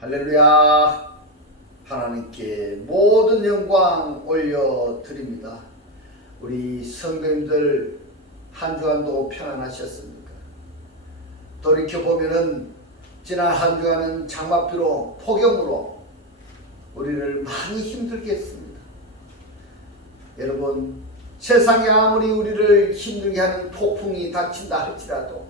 할렐루야. 하나님께 모든 영광 올려드립니다. 우리 성도님들 한 주간도 평안하셨습니까? 돌이켜보면은 지난 한 주간은 장마비로 폭염으로 우리를 많이 힘들게 했습니다. 여러분, 세상에 아무리 우리를 힘들게 하는 폭풍이 닥친다 할지라도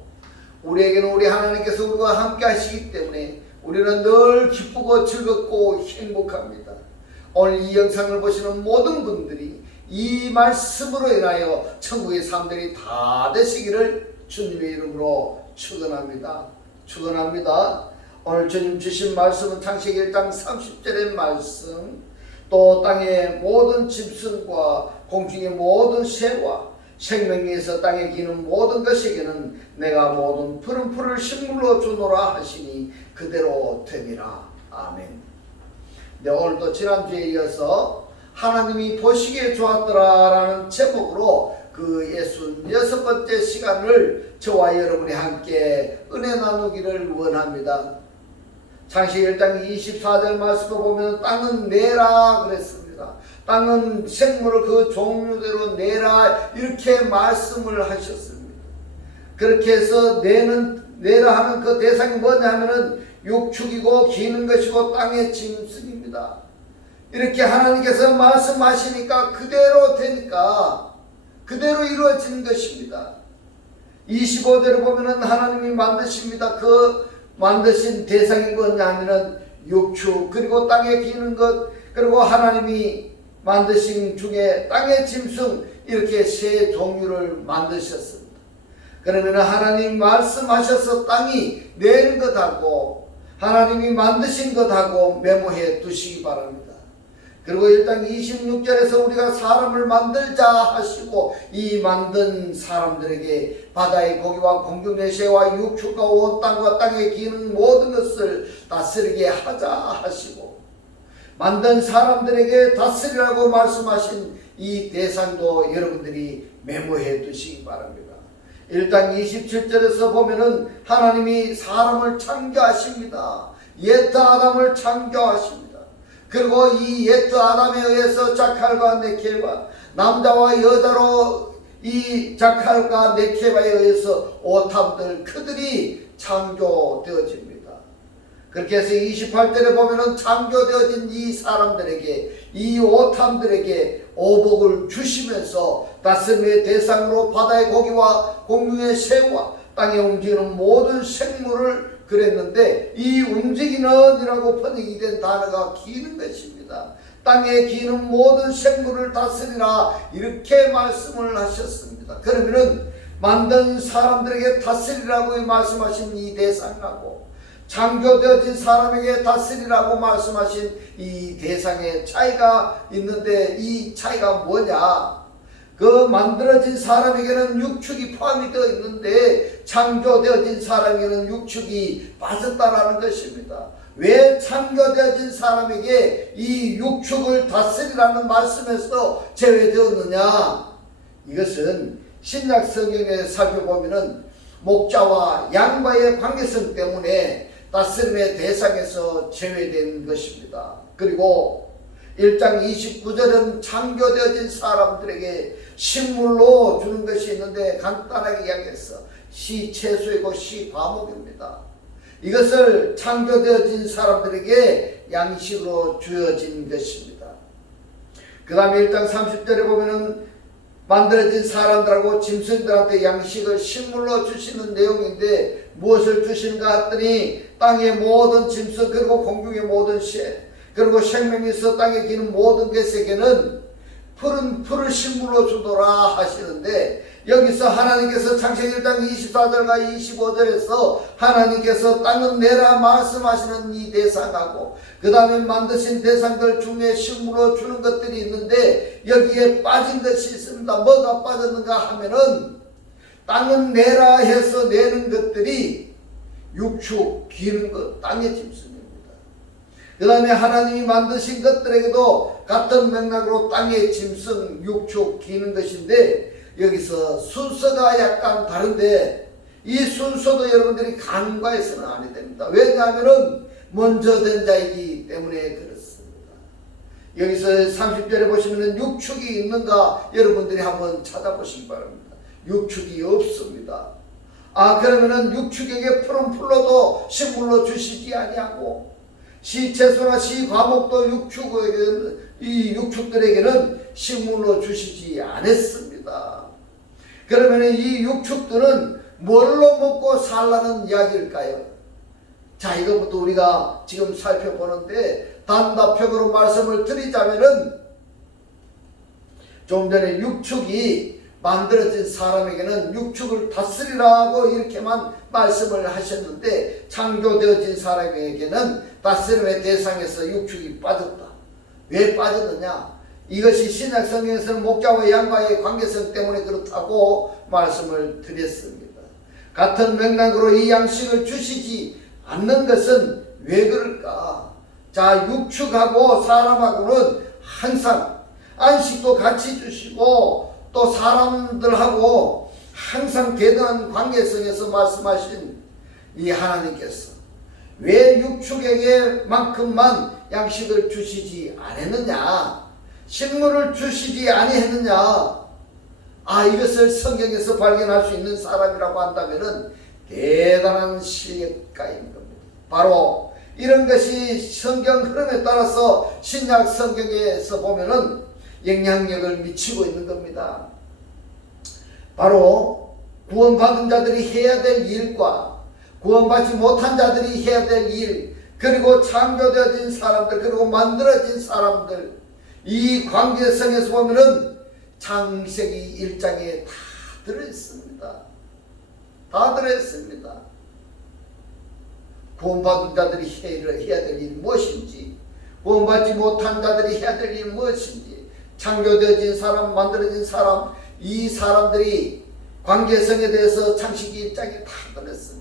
우리에게는 우리 하나님께서 우리와 함께 하시기 때문에 우리는 늘 기쁘고 즐겁고 행복합니다. 오늘 이 영상을 보시는 모든 분들이 이 말씀으로 인하여 천국의 삶들이 다 되시기를 주님의 이름으로 축원합니다. 오늘 주님 주신 말씀은 창세기 1장 30절의 말씀, 또 땅의 모든 짐승과 공중의 모든 새와 생명에서 땅에 기는 모든 것에게는 내가 모든 푸른 풀을 식물로 주노라 하시니 그대로 되니라. 아멘. 네, 오늘도 지난주에 이어서 하나님이 보시기에 좋았더라 라는 제목으로 그 66번째 시간을 저와 여러분이 함께 은혜 나누기를 원합니다. 창세기 1장 24절 말씀을 보면 땅은 내라 그랬습니다. 땅은 생물을 그 종류대로 내라 이렇게 말씀을 하셨습니다. 그렇게 해서 내라 하는 그 대상이 뭐냐 하면은 육축이고 기는 것이고 땅의 짐승입니다. 이렇게 하나님께서 말씀하시니까 그대로 되니까 그대로 이루어지는 것입니다. 25절을 보면은 하나님이 만드십니다. 그 만드신 대상이 뭐냐 하면은 육축 그리고 땅에 기는 것 그리고 하나님이 만드신 중에 땅의 짐승 이렇게 세 종류를 만드셨습니다. 그러면 하나님 말씀하셔서 땅이 내는 것하고 하나님이 만드신 것하고 메모해 두시기 바랍니다. 그리고 1장 26절에서 우리가 사람을 만들자 하시고 이 만든 사람들에게 바다의 고기와 공중의 새와 육축과 온 땅과 땅에 기는 모든 것을 다스리게 하자 하시고 만든 사람들에게 다스리라고 말씀하신 이 대상도 여러분들이 메모해 두시기 바랍니다. 1장 27절에서 보면은 하나님이 사람을 창조하십니다. 옛 아담을 창조하십니다. 그리고 이 옛 아담에 의해서 자칼과 네케바 남자와 여자로 이 자칼과 네케바에 의해서 오탐들 그들이 창조되어집니다. 그렇게 해서 28절에 보면은 창조되어진 이 사람들에게 이 오탐들에게 오복을 주시면서 다스림의 대상으로 바다의 고기와 공중의 새와 땅에 움직이는 모든 생물을 그랬는데 이 움직이는 이라고 번역이 된 단어가 기는 것입니다. 땅에 기는 모든 생물을 다스리라 이렇게 말씀을 하셨습니다. 그러면은 만든 사람들에게 다스리라고 말씀하신 이 대상하고 창조되어진 사람에게 다스리라고 말씀하신 이 대상의 차이가 있는데 이 차이가 뭐냐? 그 만들어진 사람에게는 육축이 포함이 되어 있는데 창조되어진 사람에게는 육축이 빠졌다라는 것입니다. 왜 창조되어진 사람에게 이 육축을 다스리라는 말씀에서 제외되었느냐? 이것은 신약 성경에 살펴보면은 목자와 양과의 관계성 때문에 다스림의 대상에서 제외된 것입니다. 그리고 1장 29절은 창조되어진 사람들에게 식물로 주는 것이 있는데 간단하게 이야기해서 시 채소이고 시 과목입니다. 이것을 창조되어진 사람들에게 양식으로 주어진 것입니다. 그 다음에 1장 30절에 보면은 만들어진 사람들하고 짐승들한테 양식을 식물로 주시는 내용인데 무엇을 주시는가 했더니 땅의 모든 짐승 그리고 공중의 모든 새 그리고 생명이 있어 땅에 기는 모든 것에게는 푸른 풀을 식물로 주도라 하시는데 여기서 하나님께서 창세기 1장 24절과 25절에서 하나님께서 땅은 내라 말씀하시는 이 대상하고 그 다음에 만드신 대상들 중에 식물로 주는 것들이 있는데 여기에 빠진 것이 있습니다. 뭐가 빠졌는가 하면은 땅은 내라 해서 내는 것들이 육축, 기는 것, 땅의 짐승입니다. 그 다음에 하나님이 만드신 것들에게도 같은 맥락으로 땅의 짐승, 육축, 기는 것인데 여기서 순서가 약간 다른데 이 순서도 여러분들이 간과해서는 안 됩니다. 왜냐하면은 먼저 된 자이기 때문에 그렇습니다. 여기서 30절에 보시면 육축이 있는가 여러분들이 한번 찾아보시기 바랍니다. 육축이 없습니다. 그러면은 육축에게 푸른 풀로도 식물로 주시지 아니하고 시채소나 시과목도 이 육축들에게는 식물로 주시지 않았습니다. 그러면은 이 육축들은 뭘로 먹고 살라는 이야기일까요? 자, 이것부터 우리가 지금 살펴보는데 단답형으로 말씀을 드리자면은 좀 전에 육축이 만들어진 사람에게는 육축을 다스리라고 이렇게만 말씀을 하셨는데 창조되어진 사람에게는 다스림의 대상에서 육축이 빠졌다. 왜 빠졌느냐? 이것이 신약 성경에서는 목자와 양과의 관계성 때문에 그렇다고 말씀을 드렸습니다. 같은 맥락으로 이 양식을 주시지 않는 것은 왜 그럴까? 자, 육축하고 사람하고는 항상 안식도 같이 주시고 또 사람들하고 항상 대등한 관계성에서 말씀하신 이 하나님께서 왜 육축에게만큼만 양식을 주시지 않았느냐? 식물을 주시지 아니했느냐? 이것을 성경에서 발견할 수 있는 사람이라고 한다면은 대단한 실력가인 겁니다. 바로 이런 것이 성경 흐름에 따라서 신약 성경에서 보면은 영향력을 미치고 있는 겁니다. 바로 구원받은 자들이 해야 될 일과 구원받지 못한 자들이 해야 될 일, 그리고 창조되어진 사람들, 그리고 만들어진 사람들, 이 관계성에서 보면은 창세기 1장에 다 들어있습니다. 다 들어있습니다. 구원받은 자들이 해야 될 일 무엇인지, 구원받지 못한 자들이 해야 될 일 무엇인지, 창조되어진 사람, 만들어진 사람, 이 사람들이 관계성에 대해서 창세기 1장에 다 들었습니다.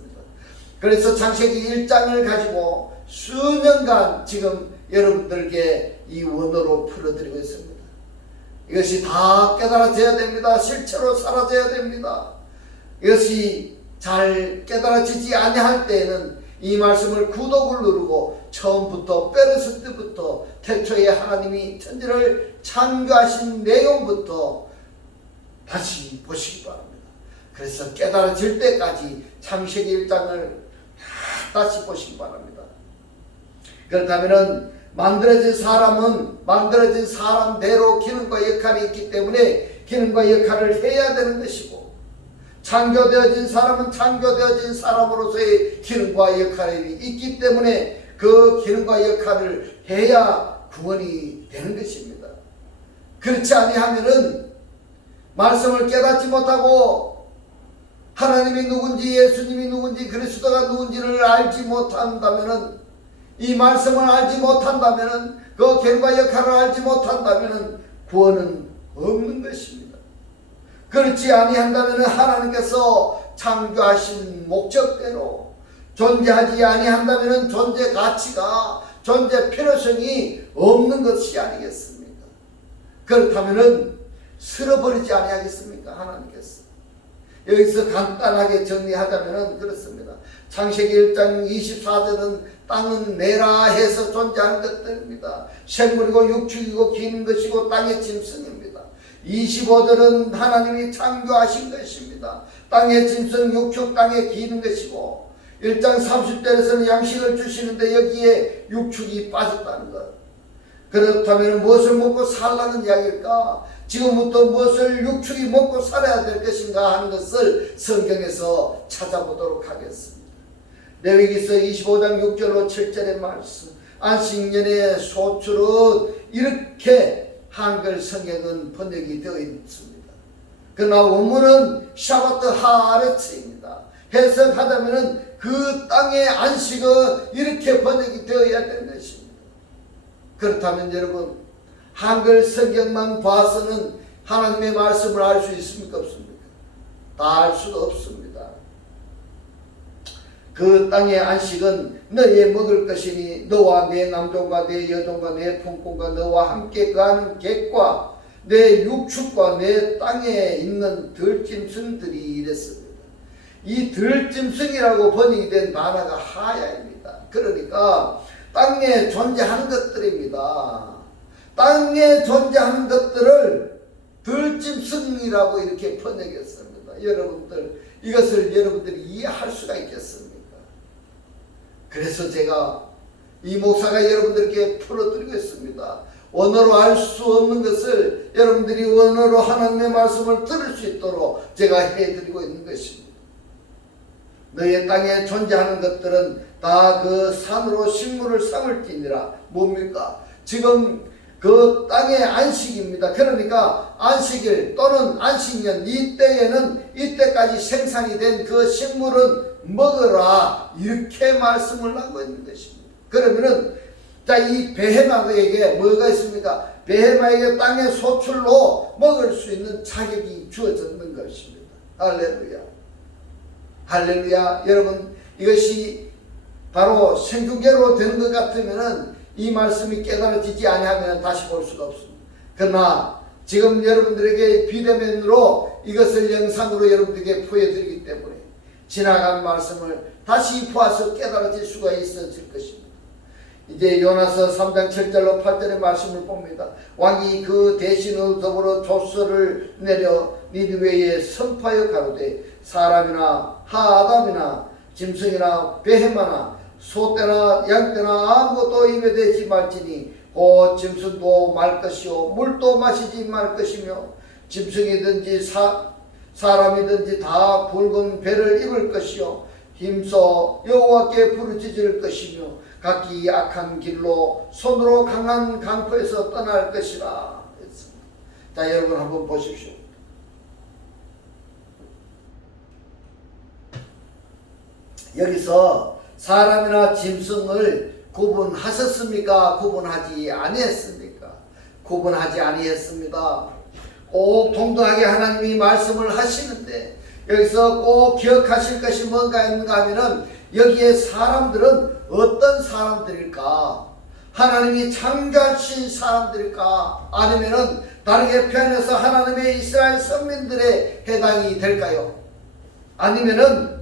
그래서 창세기 1장을 가지고 수년간 지금 여러분들께 이 원어로 풀어드리고 있습니다. 이것이 다 깨달아져야 됩니다. 실체로 사라져야 됩니다. 이것이 잘 깨달아지지 아니할 때에는 이 말씀을 구독을 누르고 처음부터 베르스 때부터 태초에 하나님이 천지를 창조하신 내용부터 다시 보시기 바랍니다. 그래서 깨달아질 때까지 창세기 1장을 다시 보시기 바랍니다. 그렇다면 만들어진 사람은 만들어진 사람대로 기능과 역할이 있기 때문에 기능과 역할을 해야 되는 것이고, 창조되어진 사람은 창조되어진 사람으로서의 기능과 역할이 있기 때문에 그 기능과 역할을 해야 구원이 되는 것입니다. 그렇지 아니하면은 말씀을 깨닫지 못하고 하나님이 누군지 예수님이 누군지 그리스도가 누군지를 알지 못한다면은, 이 말씀을 알지 못한다면은, 그 기능과 역할을 알지 못한다면은 구원은 없는 것입니다. 그렇지 아니한다면 하나님께서 창조하신 목적대로 존재하지 아니한다면 존재 가치가, 존재 필요성이 없는 것이 아니겠습니까? 그렇다면 쓸어버리지 아니하겠습니까? 하나님께서. 여기서 간단하게 정리하자면 그렇습니다. 창세기 1장 24절은 땅은 내라 해서 존재하는 것들입니다. 생물이고 육축이고 기는 것이고 땅의 짐승입니다. 25절은 하나님이 창조하신 것입니다. 땅의 짐승 육축 땅에 기는 것이고, 1장 30절에서는 양식을 주시는데 여기에 육축이 빠졌다는 것. 그렇다면 무엇을 먹고 살라는 이야기일까? 지금부터 무엇을 육축이 먹고 살아야 될 것인가 하는 것을 성경에서 찾아보도록 하겠습니다. 레위기서 25장 6절로 7절의 말씀, 안식년의 소출은 이렇게 한글 성경은 번역이 되어 있습니다. 그러나 원문은 샤바트 하아레츠입니다. 해석하자면 그 땅의 안식은 이렇게 번역이 되어야 되는 것입니다. 그렇다면 여러분, 한글 성경만 봐서는 하나님의 말씀을 알 수 있습니까? 없습니까? 다 알 수가 없습니다. 그 땅의 안식은 너희의 먹을 것이니 너와 내 남종과 내 여종과 내 품꾼과 너와 함께 거하는 객과 내 육축과 내 땅에 있는 들짐승들이 이랬습니다. 이 들짐승이라고 번역이 된 단어가 하야입니다. 그러니까 땅에 존재하는 것들입니다. 땅에 존재하는 것들을 들짐승이라고 이렇게 번역했습니다. 여러분들 이것을 여러분들이 이해할 수가 있겠습니까? 그래서 제가 이 목사가 여러분들께 풀어드리겠습니다. 언어로 알 수 없는 것을 여러분들이 언어로 하나님의 말씀을 들을 수 있도록 제가 해드리고 있는 것입니다. 너의 땅에 존재하는 것들은 다 그 산으로 식물을 삼을지니라. 뭡니까? 지금 그 땅의 안식입니다. 그러니까 안식일 또는 안식년 이때에는 이때까지 생산이 된 그 식물은 먹으라 이렇게 말씀을 하고 있는 것입니다. 그러면은 자, 이 베헤마에게 뭐가 있습니까? 베헤마에게 땅의 소출로 먹을 수 있는 자격이 주어졌는 것입니다. 할렐루야. 할렐루야. 여러분 이것이 바로 생중계로 되는 것 같으면은 이 말씀이 깨달아지지 아니하면 다시 볼 수가 없습니다. 그러나 지금 여러분들에게 비대면으로 이것을 영상으로 여러분들에게 보여드리기 때문에 지나간 말씀을 다시 보아서 깨달아질 수가 있어질 것입니다. 이제 요나서 3장 7절로 8절의 말씀을 봅니다. 왕이 그 대신으로 더불어 조서를 내려 니느웨에 선포하여 가로되 사람이나 하아담이나 짐승이나 베헤마나 소떼나 양떼나 아무것도 입에 대지 말지니 곧 짐승도 말 것이요 물도 마시지 말 것이며 짐승이든지 사람이든지 다 굵은 배를 입을 것이요 힘써 여호와께 부르짖을 것이며 각기 악한 길로 손으로 강한 강포에서 떠날 것이라 했습니다. 자, 여러분 한번 보십시오. 여기서 사람이나 짐승을 구분하셨습니까? 구분하지 아니했습니까? 구분하지 아니했습니다. 꼭 동등하게 하나님이 말씀을 하시는데 여기서 꼭 기억하실 것이 뭔가 있는가 하면은 여기에 사람들은 어떤 사람들일까? 하나님이 창조하신 사람들일까? 아니면은 다르게 표현해서 하나님의 이스라엘 선민들에 해당이 될까요? 아니면은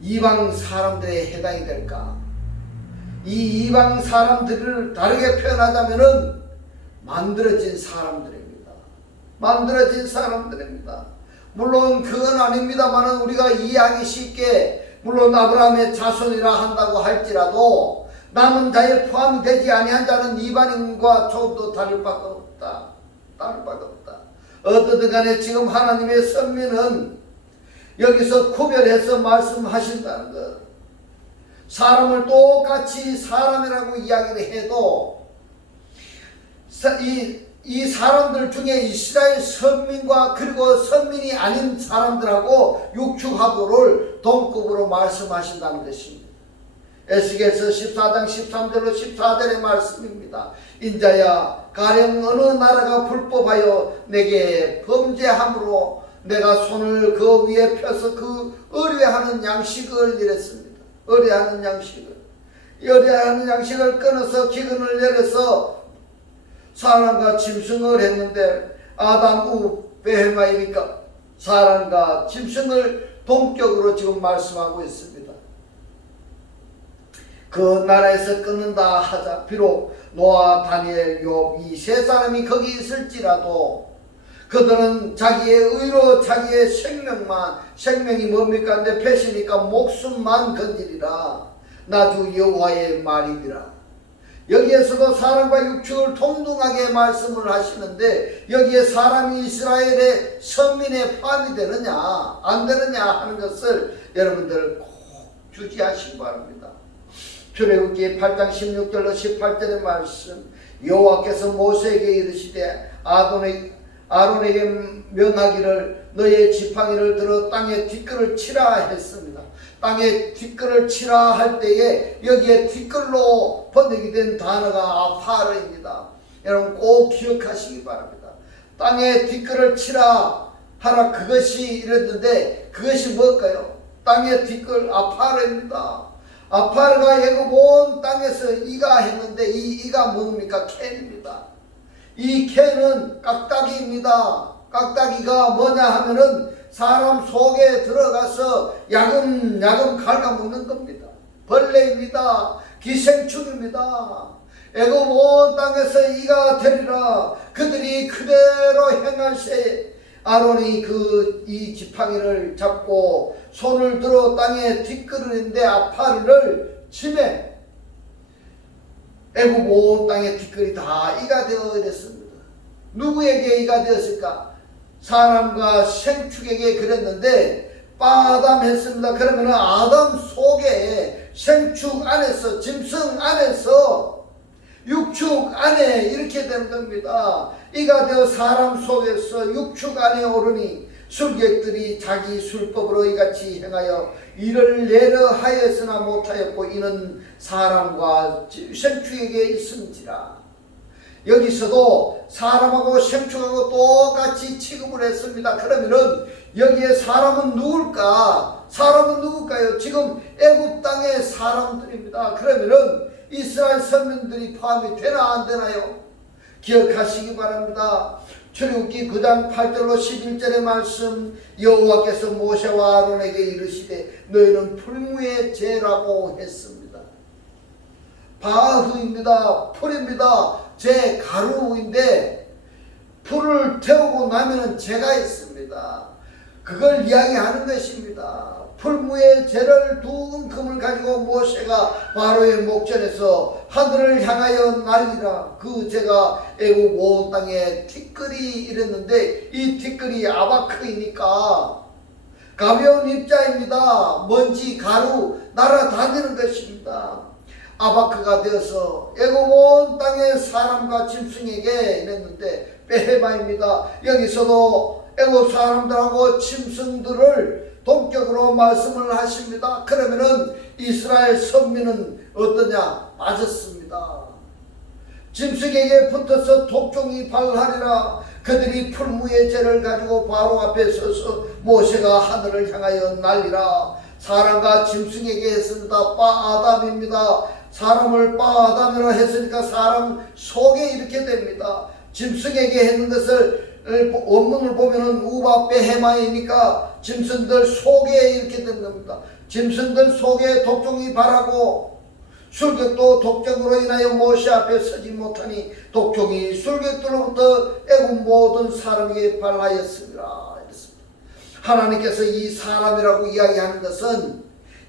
이방 사람들에 해당이 될까? 이 이방 사람들을 다르게 표현하자면은 만들어진 사람들입니다. 만들어진 사람들입니다. 물론 그건 아닙니다만은 우리가 이해하기 쉽게 물론 아브라함의 자손이라 한다고 할지라도 남은 자에 포함이 되지 아니한 자는 이방인과 조금도 다를 바가 없다. 다를 바가 없다. 어떻든 간에 지금 하나님의 선민은 여기서 구별해서 말씀하신다는 것. 사람을 똑같이 사람이라고 이야기를 해도 이 사람들 중에 이스라엘 선민과 그리고 선민이 아닌 사람들하고 육축하고를 동급으로 말씀하신다는 것입니다. 에스겔서 14장 13절로 14절의 말씀입니다. 인자야 가령 어느 나라가 불법하여 내게 범죄함으로 내가 손을 그 위에 펴서 그 의뢰하는 양식을 이랬습니다. 의뢰하는 양식을 끊어서 기근을 내려서 사람과 짐승을 했는데 아담 우 베헤마이니까 사람과 짐승을 동격으로 지금 말씀하고 있습니다. 그 나라에서 끊는다 하자 비록 노아 다니엘 욥 이 세 사람이 거기 있을지라도 그들은 자기의 의로 자기의 생명이 뭡니까? 내 패시니까 목숨만 건지리라. 나주 여호와의 말이니라. 여기에서도 사람과 육축을 동등하게 말씀을 하시는데 여기에 사람이 이스라엘의 선민에 포함이 되느냐 안 되느냐 하는 것을 여러분들 꼭 주지하시기 바랍니다. 출애굽기 8장 16절로 18절의 말씀 여호와께서 모세에게 이르시되 아론에게 명하기를 너의 지팡이를 들어 땅에 뒷글을 치라 했습니다. 땅에 뒷글을 치라 할 때에 여기에 뒷글로 번역이 된 단어가 아파르입니다. 여러분 꼭 기억하시기 바랍니다. 땅에 뒷글을 치라 하라 그것이 이랬는데 그것이 뭘까요? 땅에 뒷글 아파르입니다. 아파르가 애굽 온 땅에서 이가 했는데 이 이가 뭡니까? 캔입니다. 이 캔은 깍딱이입니다. 깍딱이가 뭐냐 하면은 사람 속에 들어가서 야금야금 갉아먹는 겁니다. 벌레입니다. 기생충입니다. 애굽 온 땅에서 이가 되리라. 그들이 그대로 행할세. 아론이 이 지팡이를 잡고 손을 들어 땅에 뒷걸음인데 아파를 치매 애굽 온 땅의 뒷걸이 다 이가 되어 이랬습니다. 누구에게 이가 되었을까? 사람과 생축에게 그랬는데 빠담했습니다. 그러면 아담 속에 생축 안에서 짐승 안에서 육축 안에 이렇게 되는 겁니다. 이가 되어 사람 속에서 육축 안에 오르니 술객들이 자기 술법으로 이같이 행하여 이를 내려 하였으나 못하였고 이는 사람과 생축에게 있은지라. 여기서도 사람하고 생축하고 똑같이 취급을 했습니다. 그러면은 여기에 사람은 누굴까? 사람은 누굴까요? 지금 애굽 땅의 사람들입니다. 그러면은 이스라엘 선민들이 포함이 되나 안 되나요? 기억하시기 바랍니다. 출애굽기 9장 8절로 11절의 말씀, 여호와께서 모세와 아론에게 이르시되 너희는 풀무의 죄라고 했습니다. 바흐입니다. 풀입니다. 제 가루인데 풀을 태우고 나면은 죄가 있습니다. 그걸 이야기하는 것입니다. 풀무의 죄를 두 금을 가지고 모세가 바로의 목전에서 하늘을 향하여 날리라. 그 죄가 애굽 온 땅에 티끌이 이랬는데 이 티끌이 아바크이니까 가벼운 입자입니다. 먼지 가루 날아다니는 것입니다. 아바크가 되어서 애굽 온 땅의 사람과 짐승에게 이랬는데 베헤마입니다. 여기서도 애굽 사람들하고 짐승들을 동격으로 말씀을 하십니다. 그러면은 이스라엘 선민은 어떠냐? 맞았습니다. 짐승에게 붙어서 독종이 발하리라. 그들이 풀무의 죄를 가지고 바로 앞에 서서 모세가 하늘을 향하여 날리라. 사람과 짐승에게 했습니다. 빠아담입니다. 사람을 빠아담이라 했으니까 사람 속에 이렇게 됩니다. 짐승에게 했는 것을 원문을 보면은 우바 베헤마이니까 짐승들 속에 이렇게 된 겁니다. 짐승들 속에 독종이 발하고 술객도 독종으로 인하여 모세 앞에 서지 못하니 독종이 술객들로부터 애굽 모든 사람에게 발하였습니다. 이랬습니다. 하나님께서 이 사람이라고 이야기하는 것은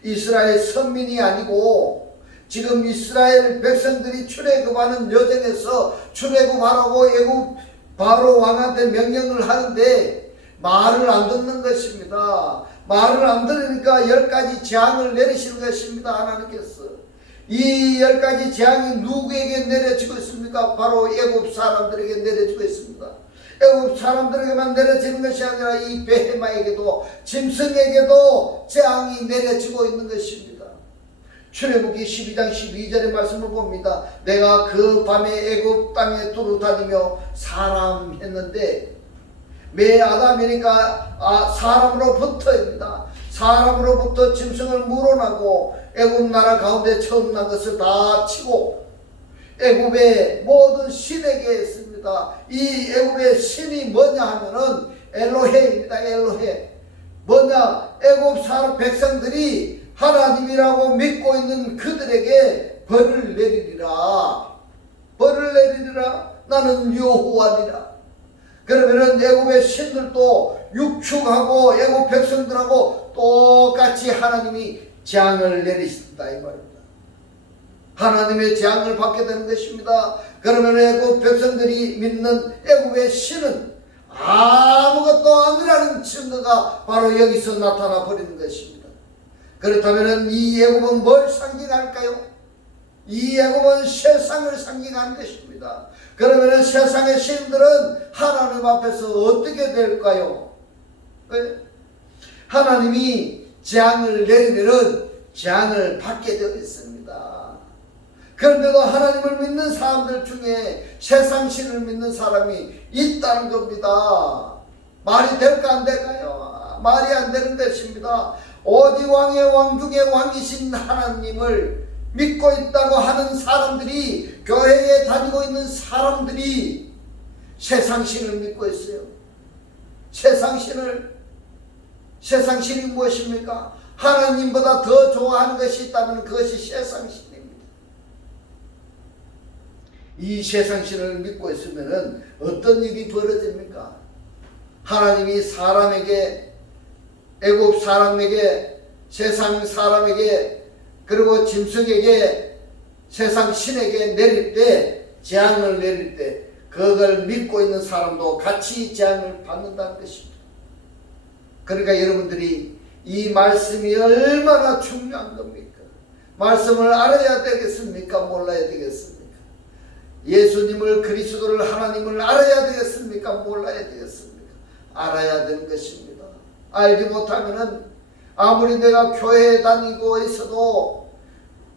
이스라엘 선민이 아니고 지금 이스라엘 백성들이 출애굽하는 여정에서 출애굽하라고 애굽 바로 왕한테 명령을 하는데 말을 안 듣는 것입니다. 말을 안 들으니까 10가지 재앙을 내리시는 것입니다. 하나님께서. 이 10가지 재앙이 누구에게 내려지고 있습니까? 바로 애굽 사람들에게 내려지고 있습니다. 애굽 사람들에게만 내려지는 것이 아니라 이 베헤마에게도 짐승에게도 재앙이 내려지고 있는 것입니다. 출애굽기 12장 12절의 말씀을 봅니다. 내가 그 밤에 애굽 땅에 두루 다니며 사람 했는데 매 아담이니까 사람으로부터입니다. 사람으로부터 짐승을 물어나고 애굽 나라 가운데 처음 난 것을 다 치고 애굽의 모든 신에게 했습니다. 이 애굽의 신이 뭐냐 하면은 엘로헤입니다. 엘로헤. 뭐냐? 애굽 사람 백성들이 하나님이라고 믿고 있는 그들에게 벌을 내리리라. 벌을 내리리라. 나는 여호와니라. 그러면은 애굽의 신들도 육축하고 애굽 백성들하고 똑같이 하나님이 재앙을 내리신다 이 말입니다. 하나님의 재앙을 받게 되는 것입니다. 그러면 애굽 백성들이 믿는 애굽의 신은 아무것도 아니라는 증거가 바로 여기서 나타나 버리는 것입니다. 그렇다면 이 애굽은 뭘 상징할까요? 이 애굽은 세상을 상징하는 것입니다. 그러면 세상의 신들은 하나님 앞에서 어떻게 될까요? 왜? 하나님이 재앙을 내리면은 재앙을 받게 되어 있습니다. 그런데도 하나님을 믿는 사람들 중에 세상 신을 믿는 사람이 있다는 겁니다. 말이 될까 안 될까요? 말이 안 되는 것입니다. 오직 왕의 왕 중에 왕이신 하나님을 믿고 있다고 하는 사람들이, 교회에 다니고 있는 사람들이 세상 신을 믿고 있어요. 세상 신이 무엇입니까? 하나님보다 더 좋아하는 것이 있다면 그것이 세상신입니다. 이 세상신을 믿고 있으면 어떤 일이 벌어집니까? 하나님이 사람에게, 애굽 사람에게, 세상 사람에게, 그리고 짐승에게, 세상 신에게 내릴 때, 재앙을 내릴 때 그걸 믿고 있는 사람도 같이 재앙을 받는다는 것입니다. 그러니까 여러분들이 이 말씀이 얼마나 중요한 겁니까? 말씀을 알아야 되겠습니까? 몰라야 되겠습니까? 예수님을, 그리스도를, 하나님을 알아야 되겠습니까? 몰라야 되겠습니까? 알아야 되는 것입니다. 알지 못하면은 아무리 내가 교회에 다니고 있어도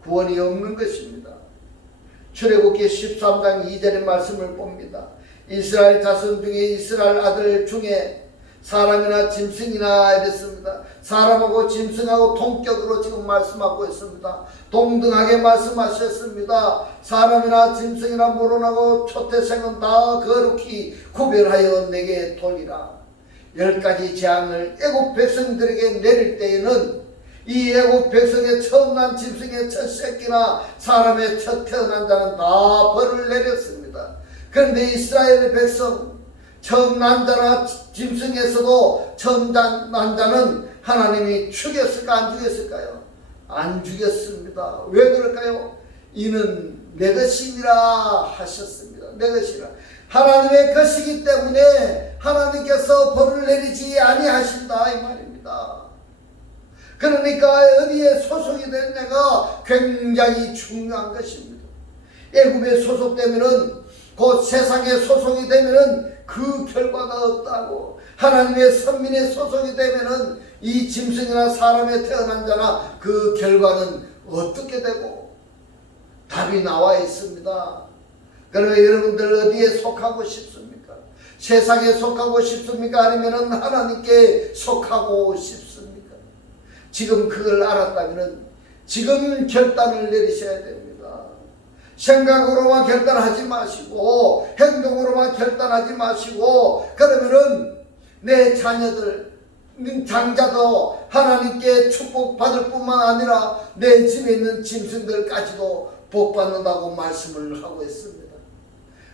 구원이 없는 것입니다. 출애굽기 13장 2절의 말씀을 봅니다. 이스라엘 자손 중에 이스라엘 아들 중에 사람이나 짐승이나 이랬습니다. 사람하고 짐승하고 동격으로 지금 말씀하고 있습니다. 동등하게 말씀하셨습니다. 사람이나 짐승이나 모론하고 초태생은 다 거룩히 구별하여 내게 돌리라. 10가지 재앙을 애굽 백성들에게 내릴 때에는 이 애굽 백성의 처음 난 짐승의 첫 새끼나 사람의 첫 태어난 자는 다 벌을 내렸습니다. 그런데 이스라엘의 백성 처음 난 자나 짐승에서도 처음 난 자는 하나님이 죽였을까 안 죽였을까요? 안 죽였습니다. 왜 그럴까요? 이는 내 것이니라 하셨습니다. 내 것이라. 하나님의 것이기 때문에 하나님께서 벌을 내리지 아니하신다 이 말입니다. 그러니까 어디에 소속이 되느냐가 굉장히 중요한 것입니다. 애굽에 소속되면은, 곧 세상에 소속이 되면은 그 결과가 없다고, 하나님의 선민에 소속이 되면은 이 짐승이나 사람에 태어난 자나 그 결과는 어떻게 되고, 답이 나와 있습니다. 그러면 여러분들 어디에 속하고 싶습니까? 세상에 속하고 싶습니까? 아니면 하나님께 속하고 싶습니까? 지금 그걸 알았다면 지금 결단을 내리셔야 됩니다. 생각으로만 결단하지 마시고 행동으로만 결단하지 마시고, 그러면은 내 자녀들, 장자도 하나님께 축복받을 뿐만 아니라 내 집에 있는 짐승들까지도 복받는다고 말씀을 하고 있습니다.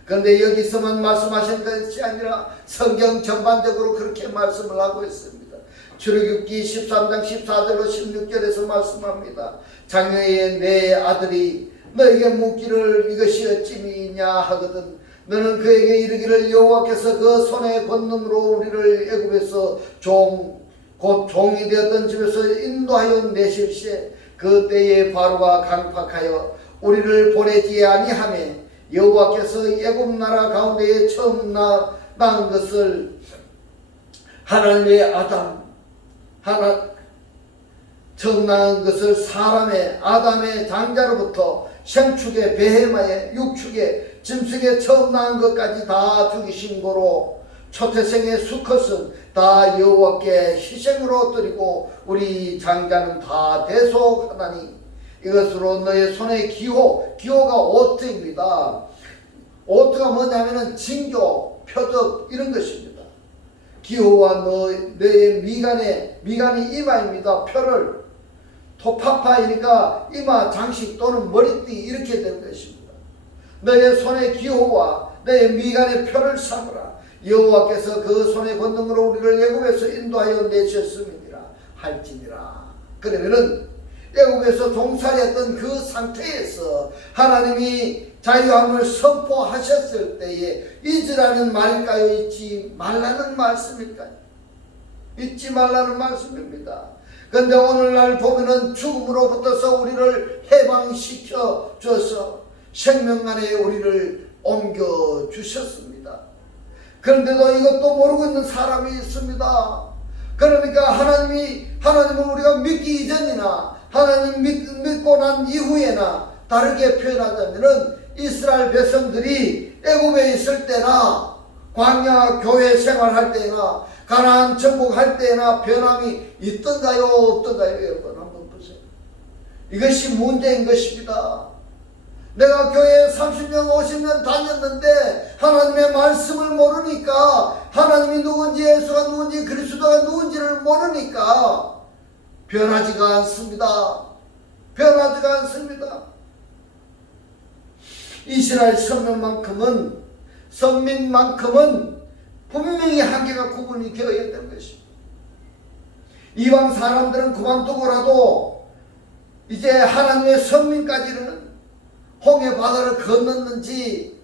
그런데 여기서만 말씀하신 것이 아니라 성경 전반적으로 그렇게 말씀을 하고 있습니다. 출애굽기 13장 14절로 16절에서 말씀합니다. 장래에 내 아들이 너에게 묻기를 이것이 어찌미냐 하거든 너는 그에게 이르기를 여호와께서 그 손의 권능으로 우리를 애굽에서 곧 종이 되었던 집에서 인도하여 내실세 그 때에 바로가 강팍하여 우리를 보내지 아니하매 여호와께서 애굽 나라 가운데에 처음 낳은 것을 하나님의 처음 낳은 것을 사람의 아담의 장자로부터 생축의 베헤마의 육축의 짐승의 처음 낳은 것까지 다 죽이신 고로 초태생의 수컷은 다 여호와께 희생으로 드리고 우리 장자는 다 대속하나니 이것으로 너의 손의 기호가 오트입니다. 오트가 뭐냐면은 징조, 표적 이런 것입니다. 기호와 너의 미간이 이마입니다. 표를 토파파이니까 이마 장식 또는 머리띠 이렇게 되는 것입니다. 너의 손의 기호와 너의 미간의 표를 삼으라. 여호와께서 그 손의 권능으로 우리를 애굽에서 인도하여 내셨음이니라 할지니라. 그러면은 애굽에서 종살이했던 그 상태에서 하나님이 자유함을 선포하셨을 때에 잊으라는 말일까요? 잊지 말라는 말씀일까요? 잊지 말라는 말씀입니다. 그런데 오늘날 보면은 죽음으로부터서 우리를 해방시켜 줘서 생명 안에 우리를 옮겨 주셨습니다. 그런데도 이것도 모르고 있는 사람이 있습니다. 그러니까 하나님을 우리가 믿기 이전이나 하나님 믿고 난 이후에나 다르게 표현하자면은 이스라엘 백성들이 애굽에 있을 때나 광야 교회 생활할 때나 가나안 정복할 때나 변함이 있던가요 없던가요? 여러분 한번 보세요. 이것이 문제인 것입니다. 내가 교회에 30년 50년 다녔는데 하나님의 말씀을 모르니까, 하나님이 누군지 예수가 누군지 그리스도가 누군지를 모르니까 변하지가 않습니다. 변하지가 않습니다. 이스라엘 선민만큼은 분명히 한계가 구분이 되어야 되는 것입니다. 이방 사람들은 그만두고라도 이제 하나님의 선민까지는 홍해 바다를 건넜는지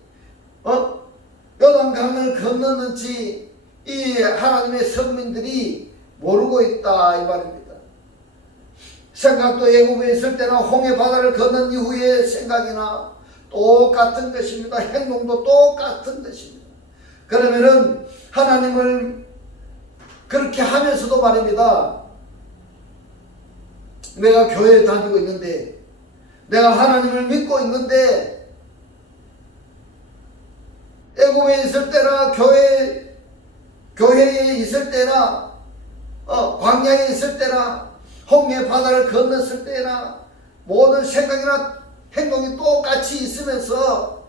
요단강을 건넜는지 이 하나님의 선민들이 모르고 있다 이 말입니다. 생각도 애굽에 있을 때나 홍해 바다를 건넌 이후의 생각이나 똑같은 것입니다. 행동도 똑같은 것입니다. 그러면은 하나님을 그렇게 하면서도 말입니다. 내가 교회에 다니고 있는데, 내가 하나님을 믿고 있는데, 애굽에 있을 때나 교회에 있을 때나 광야에 있을 때나 홍해 바다를 건넜을 때나 모든 생각이나 행동이 똑같이 있으면서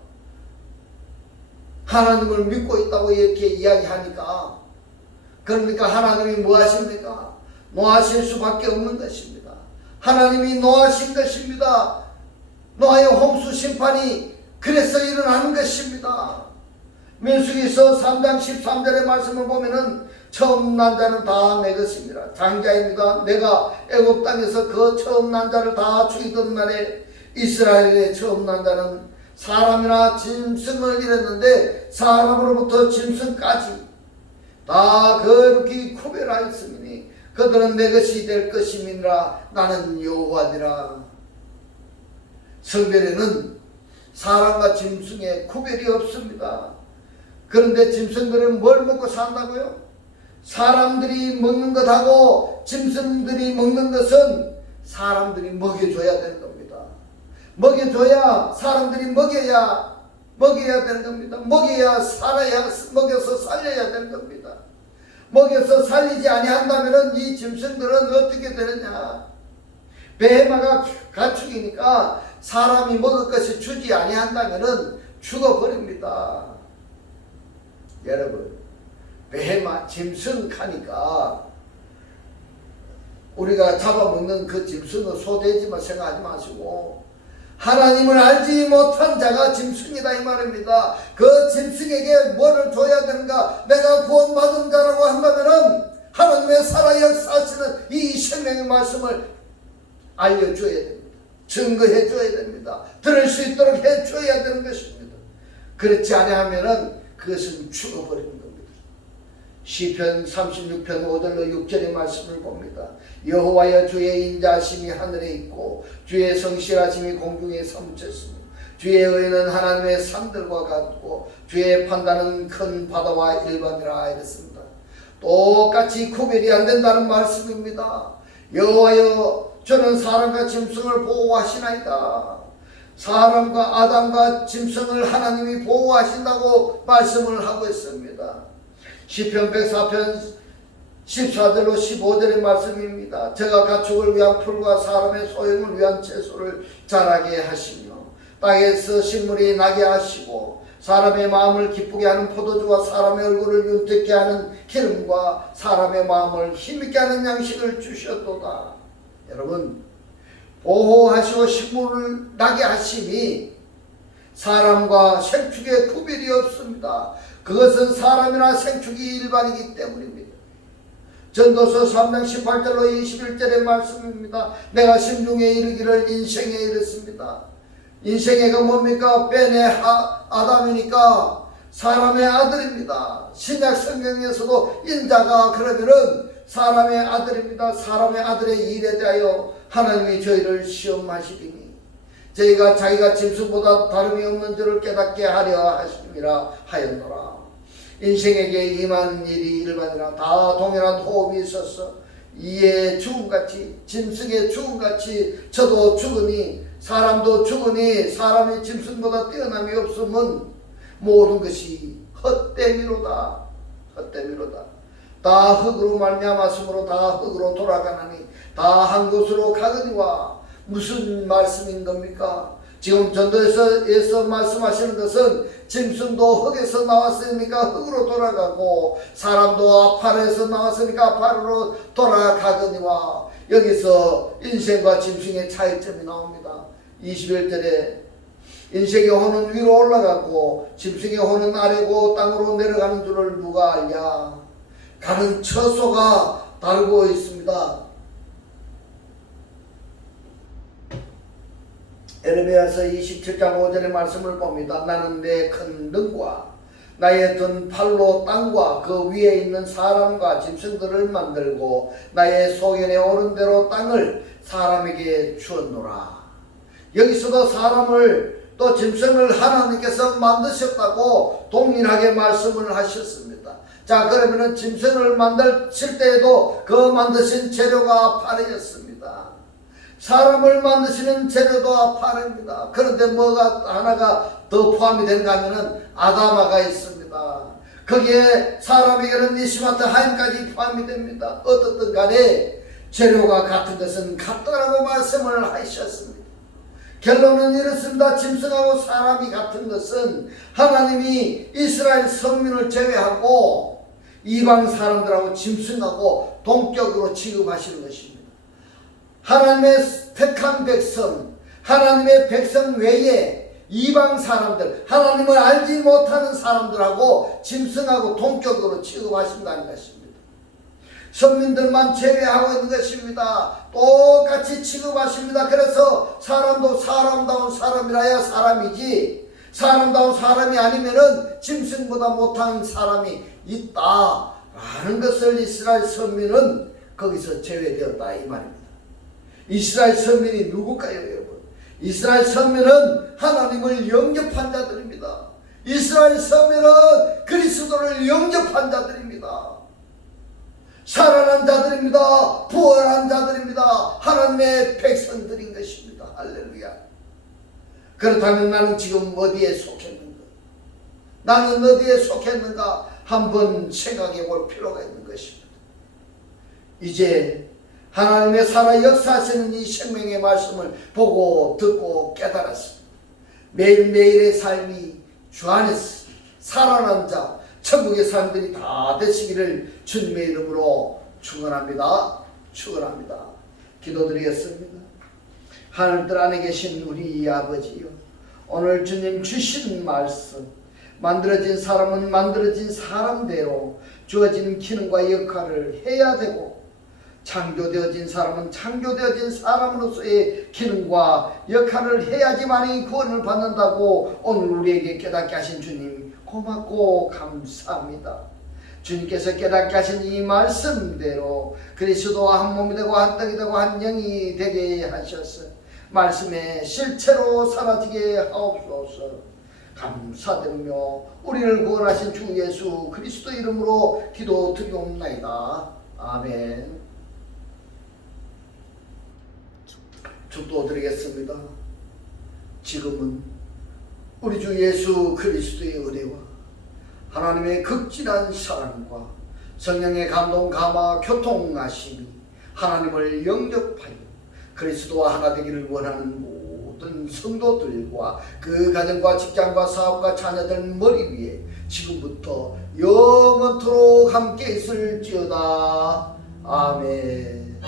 하나님을 믿고 있다고 이렇게 이야기하니까, 그러니까 하나님이 뭐 하십니까? 노하실 수밖에 없는 것입니다. 하나님이 노하신 것입니다. 노아의 홍수 심판이 그래서 일어나는 것입니다. 민수기서 3장 13절의 말씀을 보면은 처음 난 자는 다 내 것입니다. 장자입니다. 내가 애굽 땅에서 그 처음 난 자를 다 죽이던 날에 이스라엘의 처음 난 자는 사람이나 짐승을 잃었는데 사람으로부터 짐승까지 다 거룩히 구별하였으니 그들은 내 것이 될 것임이니라. 나는 여호와니라. 성별에는 사람과 짐승의 구별이 없습니다. 그런데 짐승들은 뭘 먹고 산다고요? 사람들이 먹는 것하고 짐승들이 먹는 것은 사람들이 먹여줘야 되는 겁니다. 먹여줘야, 사람들이 먹여야 되는 겁니다. 먹여서 살려야 되는 겁니다. 먹여서 살리지 아니한다면 이 짐승들은 어떻게 되느냐? 베헤마가 가축이니까 사람이 먹을 것이 주지 아니한다면 죽어버립니다. 여러분, 베헤마, 짐승 하니까 우리가 잡아먹는 그 짐승은 소돼지만 생각하지 마시고 하나님을 알지 못한 자가 짐승이다 이 말입니다. 그 짐승에게 뭐를 줘야 되는가? 내가 구원받은 자라고 한다면은 하나님의 살아 역사하시는 이 생명의 말씀을 알려줘야 됩니다. 증거해 줘야 됩니다. 들을 수 있도록 해줘야 되는 것입니다. 그렇지 아니하면은 그것은 죽어버리는 겁니다. 시편 36편 5절로 6절의 말씀을 봅니다. 여호와여 주의 인자하심이 하늘에 있고 주의 성실하심이 공중에 사무쳤으며 주의 의는 하나님의 산들과 같고 주의 판단은 큰 바다와 일반이라 이랬습니다. 똑같이 구별이 안 된다는 말씀입니다. 여호와여 저는 사람과 짐승을 보호하시나이다. 사람과 아담과 짐승을 하나님이 보호하신다고 말씀을 하고 있습니다. 시편 104편 14절로 15절의 말씀입니다. 저가 가축을 위한 풀과 사람의 소용을 위한 채소를 자라게 하시며 땅에서 식물이 나게 하시고 사람의 마음을 기쁘게 하는 포도주와 사람의 얼굴을 윤택게 하는 기름과 사람의 마음을 힘있게 하는 양식을 주셨도다. 여러분, 보호하시고 식물을 나게 하심이 사람과 생축의 구별이 없습니다. 그것은 사람이나 생축이 일반이기 때문입니다. 전도서 3장 18절로 21절의 말씀입니다. 내가 심중에 이르기를 인생에 이르습니다. 인생애가 뭡니까? 벤의 아담이니까 사람의 아들입니다. 신약 성경에서도 인자가 그러면은 사람의 아들입니다. 사람의 아들의 일에 대하여 하나님이 저희를 시험하시리니 저희가 자기가 짐승보다 다름이 없는 줄을 깨닫게 하려 하심이라 하였노라. 인생에게 임한 일이 일반이라 다 동일한 호흡이 있어서 이의 죽음같이 짐승의 죽음같이 저도 죽으니 사람도 죽으니 사람이 짐승보다 뛰어남이 없으면 모든 것이 헛되미로다. 헛되미로다. 다 흙으로 말미암았으므로 다 흙으로 돌아가나니 다 한 곳으로 가거니와. 무슨 말씀인 겁니까? 지금 전도에서 말씀하시는 것은 짐승도 흙에서 나왔으니까 흙으로 돌아가고 사람도 아파에서 나왔으니까 아파로 돌아가거니와, 여기서 인생과 짐승의 차이점이 나옵니다. 21절에 인생의 혼은 위로 올라가고 짐승의 혼은 아래고 땅으로 내려가는 줄을 누가 알랴. 가는 처소가 다르고 있습니다. 에레미야서 27장 5절의 말씀을 봅니다. 나는 내 큰 능과 나의 든 팔로 땅과 그 위에 있는 사람과 짐승들을 만들고 나의 소견에 오른 대로 땅을 사람에게 주었노라. 여기서도 사람을 또 짐승을 하나님께서 만드셨다고 동일하게 말씀을 하셨습니다. 자, 그러면은 짐승을 만드실 때에도 그 만드신 재료가 파래였습니다. 사람을 만드시는 재료도 파래입니다. 그런데 뭐가 하나가 더 포함이 되는가 하면은 아다마가 있습니다. 거기에 사람에게는 니시마트 하임까지 포함이 됩니다. 어떻든 간에 재료가 같은 것은 같다라고 말씀을 하셨습니다. 결론은 이렇습니다. 짐승하고 사람이 같은 것은 하나님이 이스라엘 선민을 제외하고 이방 사람들하고 짐승하고 동격으로 취급하시는 것입니다. 하나님의 택한 백성, 하나님의 백성 외에 이방 사람들, 하나님을 알지 못하는 사람들하고 짐승하고 동격으로 취급하신다는 것입니다. 선민들만 제외하고 있는 것입니다. 똑같이 취급하십니다. 그래서 사람도 사람다운 사람이라야 사람이지, 사람다운 사람이 아니면은 짐승보다 못한 사람이 있다라는 것을 이스라엘 선민은 거기서 제외되었다 이 말입니다. 이스라엘 선민이 누굴까요, 여러분? 이스라엘 선민은 하나님을 영접한 자들입니다. 이스라엘 선민은 그리스도를 영접한 자들입니다. 살아난 자들입니다. 부활한 자들입니다. 하나님의 백성들인 것입니다. 할렐루야. 그렇다면 나는 지금 어디에 속했는가? 나는 어디에 속했는가? 한번 생각해 볼 필요가 있는 것입니다. 이제 하나님의 살아 역사하시는 이 생명의 말씀을 보고 듣고 깨달았습니다. 매일매일의 삶이 주 안에서 살아난 자, 천국의 사람들이 다 되시기를 주님의 이름으로 축원합니다. 축원합니다. 기도드리겠습니다. 하늘들 안에 계신 우리 아버지요, 오늘 주님 주신 말씀, 만들어진 사람은 만들어진 사람대로 주어진 기능과 역할을 해야 되고, 창조되어진 사람은 창조되어진 사람으로서의 기능과 역할을 해야지만이 구원을 받는다고 오늘 우리에게 깨닫게 하신 주님 고맙고 감사합니다. 주님께서 깨닫게 하신 이 말씀대로 그리스도와 한 몸이 되고 한 떡이 되고 한 영이 되게 하셔서 말씀에 실체로 사라지게 하옵소서. 감사드리며 우리를 구원하신 주 예수 그리스도 이름으로 기도드리옵나이다. 아멘. 축도드리겠습니다. 지금은 우리 주 예수 그리스도의 은혜와 하나님의 극진한 사랑과 성령의 감동 감화 교통하심이 하나님을 영접하여 그리스도와 하나 되기를 원하는 모든 성도들과 그 가정과 직장과 사업과 자녀들 머리 위에 지금부터 영원토록 함께 있을지어다. 아멘.